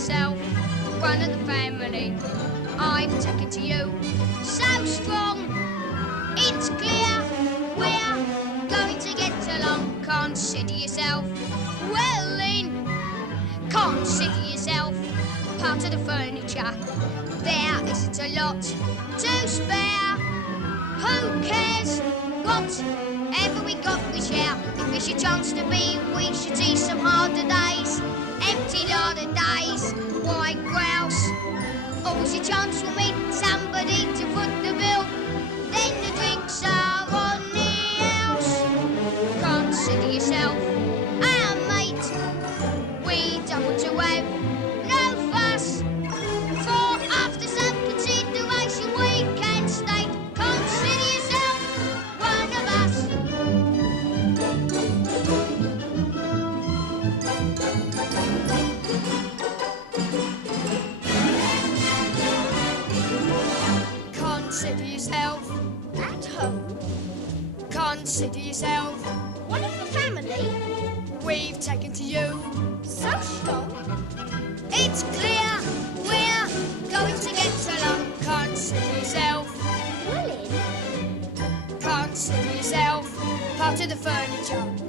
yourself one of the family. I've taken to you so strong. It's clear we're going to get along. Consider yourself well in. Consider yourself part of the furniture. There isn't a lot to spare. Who cares? Whatever we got, we share. If it's your chance to be, we should see some harder days. Empty lot of days, white grouse. Always a chance we'll meet somebody to foot the bill. Then the drinks are on the house. Consider yourself our mate. We don't want to have no fuss. For after some consideration we can state, consider yourself one of us. Consider yourself At home, consider yourself one of the family, we've taken to you. so strong. It's clear we're going to get along. Consider yourself, Well in. consider yourself part of the furniture.